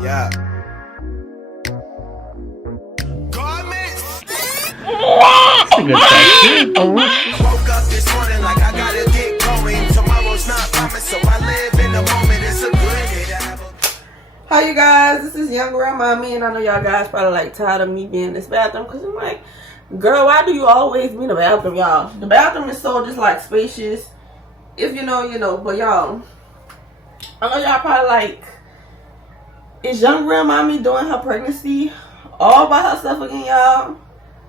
Yeah. That's a good question. Woke up this morning like I gotta get going. Tomorrow's not promised, so I live in the moment. It's a good day to have a... Hi you guys, this is Young Girl Mommy, and I know y'all guys probably like tired of me being in this bathroom because I'm like, girl, why do you always be in the bathroom, y'all? The bathroom is so just like spacious. If you know, you know. But y'all, I know y'all probably like, is Young Girl Mommy doing her pregnancy all by herself again, y'all?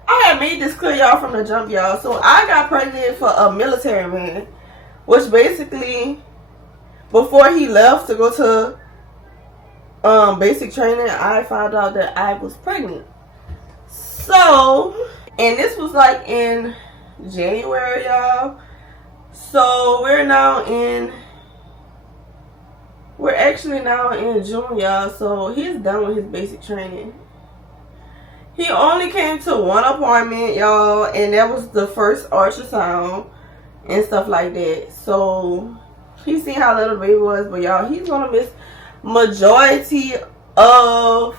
I had made this clear, y'all, from the jump, y'all. So I got pregnant for a military man, which basically, before he left to go to basic training, I found out that I was pregnant. So, and this was like in January, y'all. So we're actually now in June, y'all. So he's done with his basic training. He only came to one appointment, y'all, and that was the first ultrasound and stuff like that. So he seen how little baby was, but y'all, he's gonna miss majority of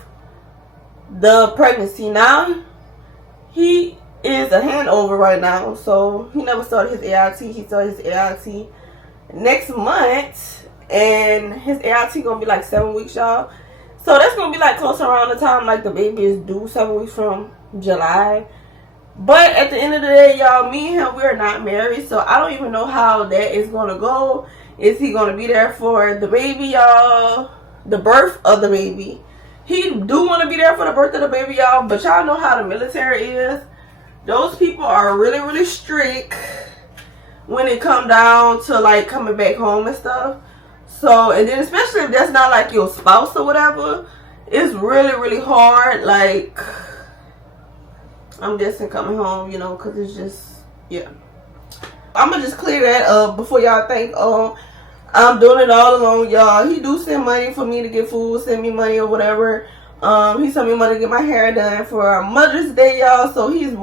the pregnancy. Now he is a handover right now, so he never started his ART. He started his ART next month, and his ART gonna be like 7 weeks, y'all. So that's gonna be like close around the time like the baby is due, 7 weeks from July. But at the end of the day, y'all, me and him, we're not married, so I don't even know how that is gonna go. Is he gonna be there for the baby, y'all? The birth of the baby. He do want to be there for the birth of the baby, y'all, but y'all know how the military is. Those people are really, really strict when it come down to like coming back home and stuff. So, and then especially if that's not like your spouse or whatever, it's really, really hard. Like, I'm guessing coming home, you know, because it's just, yeah. I'm going to just clear that up before y'all think, oh, I'm doing it all alone, y'all. He do send money for me to get food, send me money or whatever. He sent me money to get my hair done for Mother's Day, y'all. So he's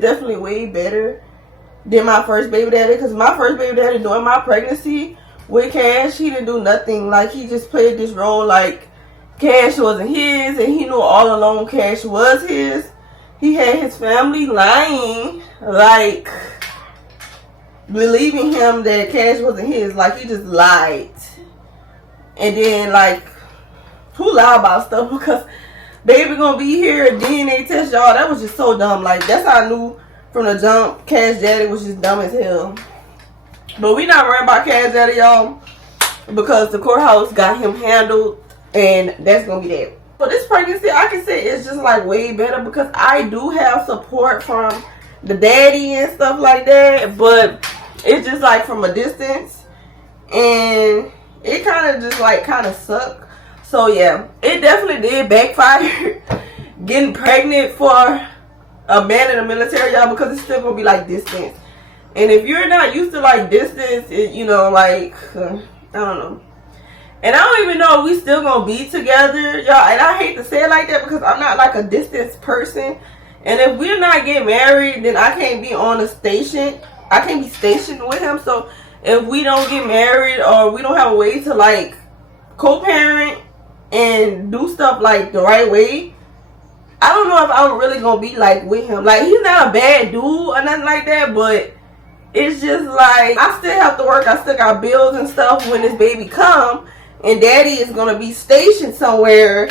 definitely way better than my first baby daddy. Because my first baby daddy during my pregnancy with Cash, he didn't do nothing. Like, he just played this role like Cash wasn't his, and he knew all along Cash was his. He had his family lying, like believing him that Cash wasn't his. Like, he just lied. And then, like, who lie about stuff? Because baby gonna be here, DNA test, y'all. That was just so dumb. Like, that's how I knew from the jump Cash daddy was just dumb as hell. But we not worrying about Cash daddy, y'all, because the courthouse got him handled, and that's gonna be that. So this pregnancy, I can say it's just like way better because I do have support from the daddy and stuff like that, but it's just like from a distance, and it kind of just like kind of sucked. So yeah, it definitely did backfire getting pregnant for a man in the military, y'all, because it's still gonna be like distance. And if you're not used to like distance, you know, like I don't know. And I don't even know if we still gonna be together, y'all. And I hate to say it like that because I'm not like a distance person. And if we're not getting married, then I can't be on a station. I can't be stationed with him. So if we don't get married or we don't have a way to like co-parent and do stuff like the right way, I don't know if I'm really gonna be like with him. Like, he's not a bad dude or nothing like that, but it's just like I still have to work. I still got bills and stuff when this baby come, and daddy is gonna be stationed somewhere,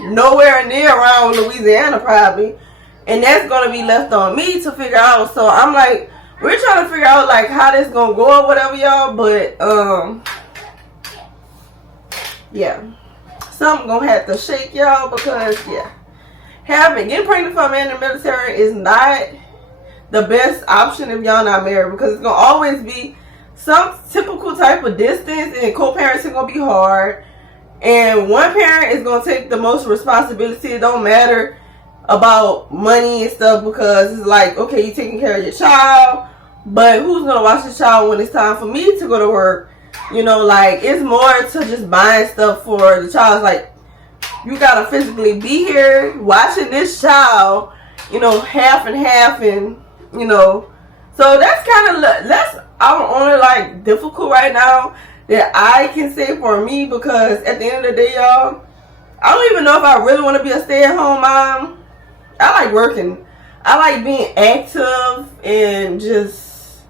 nowhere near around Louisiana probably, and that's gonna be left on me to figure out. So I'm like, we're trying to figure out like how this gonna go or whatever, y'all. But yeah, something gonna have to shake, y'all, because yeah, getting pregnant for a man in the military is not the best option if y'all not married, because it's gonna always be some typical type of distance, and co-parenting gonna be hard, and one parent is gonna take the most responsibility. It don't matter about money and stuff, because it's like, okay, you're taking care of your child, but who's gonna watch the child when it's time for me to go to work? You know, like, it's more to just buying stuff for the child. It's like, you gotta physically be here watching this child, you know, half and half, and you know, so that's our only like difficult right now that I can say for me, because at the end of the day, y'all, I don't even know if I really want to be a stay-at-home mom. I like working. I like being active and just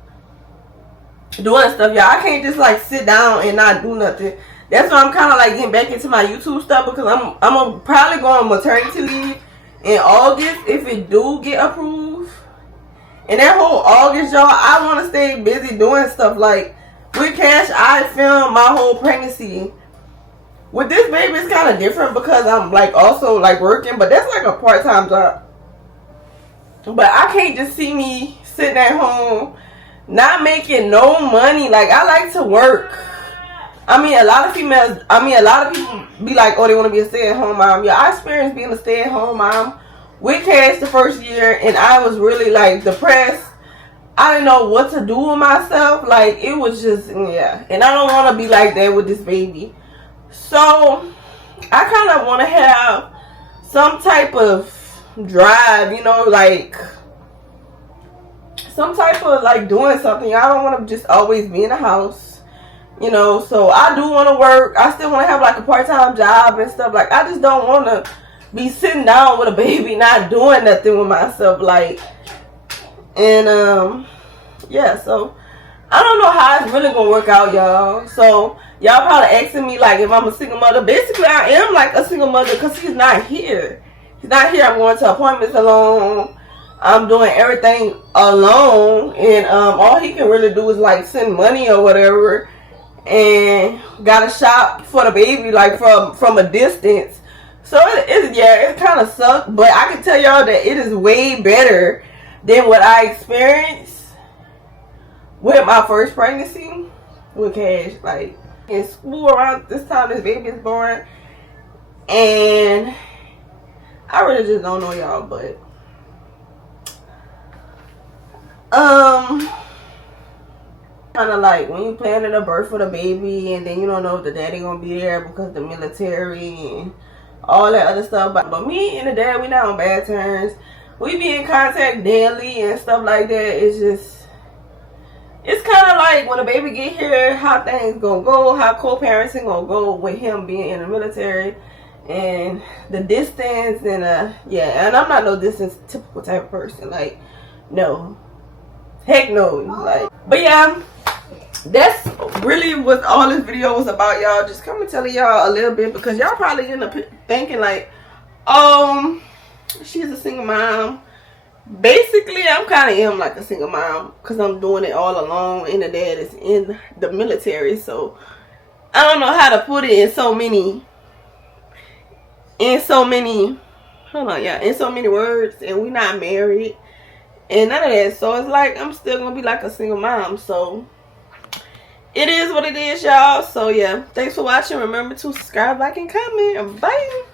doing stuff, y'all. I can't just like sit down and not do nothing. That's why I'm kind of like getting back into my YouTube stuff, because I'm probably going on maternity leave in August if it do get approved. And that whole August, y'all, I want to stay busy doing stuff. Like with Cash, I filmed my whole pregnancy. With this baby, it's kind of different because I'm like also like working, but that's like a part-time job. But I can't just see me sitting at home not making no money. Like, I like to work. I mean, a lot of people be like, oh, they want to be a stay-at-home mom. Yeah, I experienced being a stay-at-home mom with Cash the first year, and I was really like depressed. I didn't know what to do with myself. Like, it was just, yeah. And I don't want to be like that with this baby. So I kind of want to have some type of drive, you know, like some type of like doing something. I don't want to just always be in the house, you know. So I do want to work. I still want to have like a part-time job and stuff. Like, I just don't want to be sitting down with a baby not doing nothing with myself. Like, and yeah, so I don't know how it's really gonna work out, y'all. So y'all probably asking me like if I'm a single mother. Basically, I am like a single mother because he's not here. He's not here. I'm going to appointments alone. I'm doing everything alone, and all he can really do is like send money or whatever, and gotta shop for the baby like from a distance. So it kind of sucks, but I can tell y'all that it is way better than what I experienced with my first pregnancy with Cash. Like, in school around this time this baby is born, and I really just don't know, y'all, but kind of like when you planning a birth for the baby and then you don't know if the daddy gonna be there because the military and all that other stuff. But me and the dad, we not on bad terms. We be in contact daily and stuff like that. It's just, it's kind of like when the baby get here, how things gonna go, how co-parenting gonna go with him being in the military, and the distance, and yeah. And I'm not no distance typical type of person. Like, no, heck no. Like, but yeah, that's really what all this video was about, y'all. Just come and tell y'all a little bit, because y'all probably end up thinking like, she's a single mom. Basically, I'm kind of am like a single mom because I'm doing it all alone, and the dad is in the military. So I don't know how to put it in so many words, and we're not married and none of that. So it's like I'm still gonna be like a single mom. So it is what it is, y'all. So yeah, thanks for watching. Remember to subscribe, like, and comment. Bye.